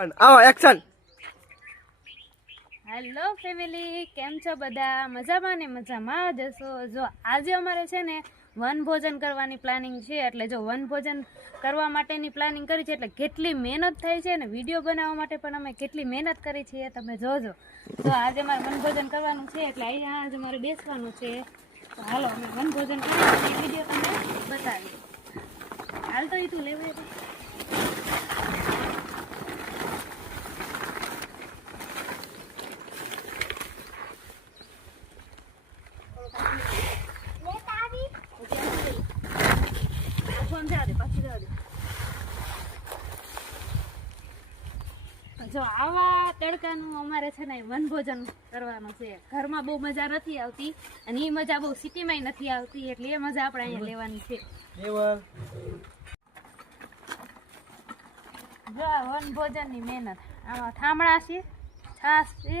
आओ action. Hello family, કેમ છો બધા? મજામાં ને? મજામાં જ હશો. જો આજે અમારે છે ને વનભોજન કરવાની પ્લાનિંગ છે. એટલે જો વનભોજન કરવા માટેની પ્લાનિંગ કરી છે એટલે કેટલી મહેનત થાય છે ને વિડીયો બનાવવા માટે પણ અમે કેટલી મહેનત કરી છે તમે જોજો. તો આજે અમારે વનભોજન કરવાનું છે એટલે અહીંયા આજે મારે બેસવાનું છે. તો હાલો અમે વનભોજન કરીએ એ વિડીયો તમને બતાવીએ. હાલ તો એ તું લેવાય. જો આવા તડકાનું અમારે છે ને વનભોજન કરવાનું છે. ઘરમાં બહુ મજા નથી આવતી અને એ મજા બહુ સિટીમાં નથી આવતી એટલે એ મજા આપણે અહીંયા લેવાની છે. જો આ વનભોજનની મહેનત. આમાં ઠામણા છે, છાશ છે,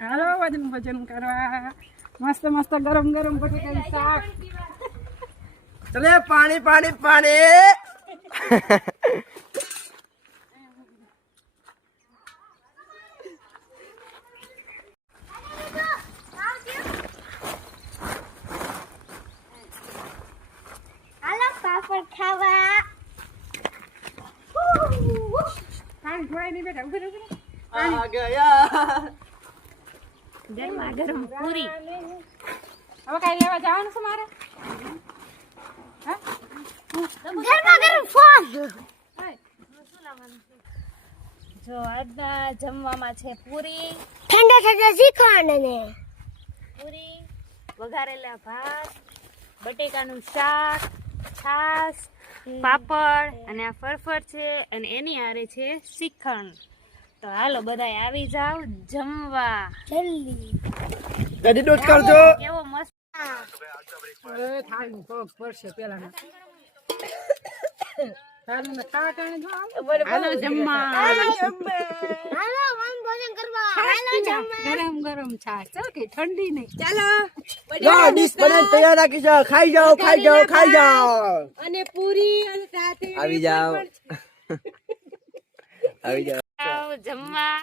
હાલો વનભોજન કરવા. મસ્ત મસ્ત ગરમ ગરમ બટેકાનું શાક. चले पानी पानी पानी। હાલો પાપડ ખાવા. પાણી ઢોળાય નહીં બેટા. ઉભી રહો. आ गया। ગરમા ગરમ પૂરી. હવે કાંઈ લેવા જવાનું છે મારે? ગરમા ગરમ ફોન. જો આજના જમવામાં છે પૂરી, ઠંડા ઠંડા શ્રીખંડ ને પૂરી, વઘારેલા ભાત, બટેકાનું શાક, છાશ, પાપડ અને આ ફરફર છે અને એની હારે છે શ્રીખંડ. તો હાલો બધાય આવી જાવ જમવા. જલ્દી. गड्डी नोट कर दो। કેવો મસ્ત. હવે થાળીનું પગ પડશે પેલા. થાળીને ખાવા ટાણે જો આમ. હાલો જમવા. હાલો વનભોજન કરવા. હાલો જમવા. ગરમ ગરમ છાશ. ચાલ કે ઠંડી નહીં. ચાલો. लो डिश बने तैयार रखी जाओ। खाई जाओ खाई जाओ खाई जाओ। અને પૂરી અને સાથે આવી જાઓ આવી જાઓ। આવો જમવા.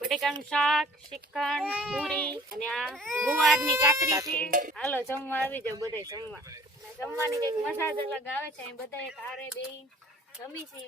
બટેકાનું શાક, શ્રીખંડ, પૂરી અને આ ગુવારની કાકરી છે. હાલો જમવા આવી જાવ બધાય જમવા. અને જમવાની કઈક મજા જ અલગ આવે છે. અહીં બધા એક હારે બેહી જમી છે.